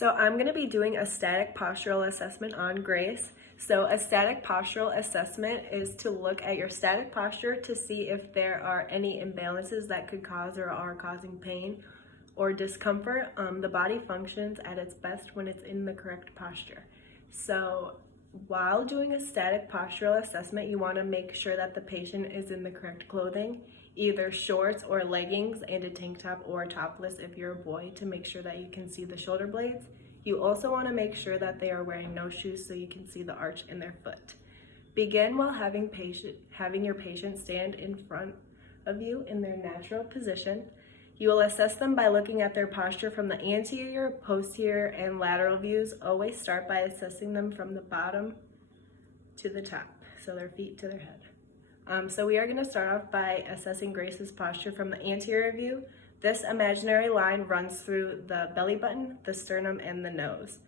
So I'm going to be doing a static postural assessment on Grace. So a static postural assessment is to look at your static posture to see if there are any imbalances that could cause or are causing pain or discomfort. The body functions at its best when it's in the correct posture. So while doing a static postural assessment, you want to make sure that the patient is in the correct clothing, either shorts or leggings and a tank top or topless if you're a boy, to make sure that you can see the shoulder blades. You also want to make sure that they are wearing no shoes so you can see the arch in their foot. Begin while having your patient stand in front of you in their natural position. You will assess them by looking at their posture from the anterior, posterior, and lateral views. Always start by assessing them from the bottom to the top, so their feet to their head. So we are going to start off by assessing Grace's posture from the anterior view. This imaginary line runs through the belly button, the sternum, and the nose.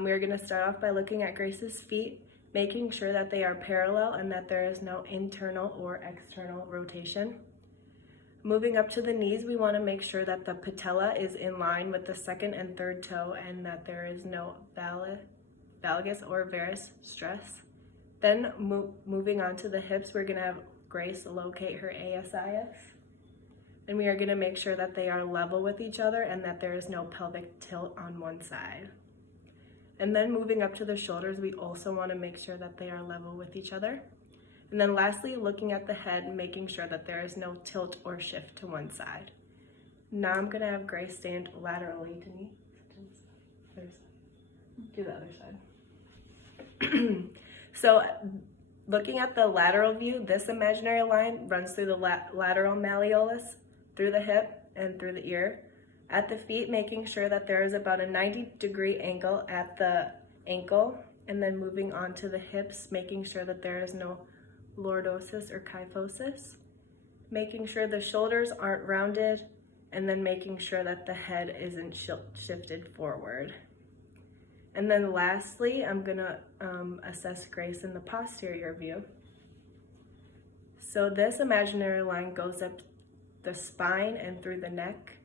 We are going to start off by looking at Grace's feet, making sure that they are parallel and that there is no internal or external rotation. Moving up to the knees, we want to make sure that the patella is in line with the second and third toe and that there is no valgus or varus stress. Then moving on to the hips, we're going to have Grace locate her ASIS. And we are going to make sure that they are level with each other and that there is no pelvic tilt on one side. And then moving up to the shoulders, we also want to make sure that they are level with each other. And then lastly, looking at the head and making sure that there is no tilt or shift to one side. Now I'm going to have Grace stand laterally to me. Do the other side. So looking at the lateral view, this imaginary line runs through the lateral malleolus, through the hip, and through the ear. At the feet, making sure that there is about a 90-degree angle at the ankle, and then moving on to the hips, making sure that there is no lordosis or kyphosis, making sure the shoulders aren't rounded, and then making sure that the head isn't shifted forward. And then lastly, I'm gonna assess Grace in the posterior view. So this imaginary line goes up the spine and through the neck.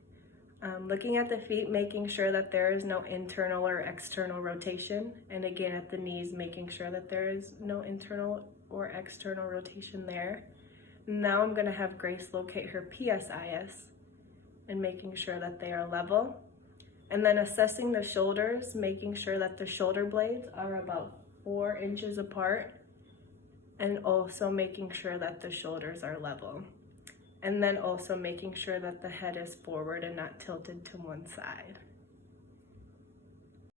Looking at the feet, making sure that there is no internal or external rotation. And again, at the knees, making sure that there is no internal or external rotation there. Now I'm gonna have Grace locate her PSIS and making sure that they are level. And then assessing the shoulders, making sure that the shoulder blades are about 4 inches apart, and also making sure that the shoulders are level. And then also making sure that the head is forward and not tilted to one side.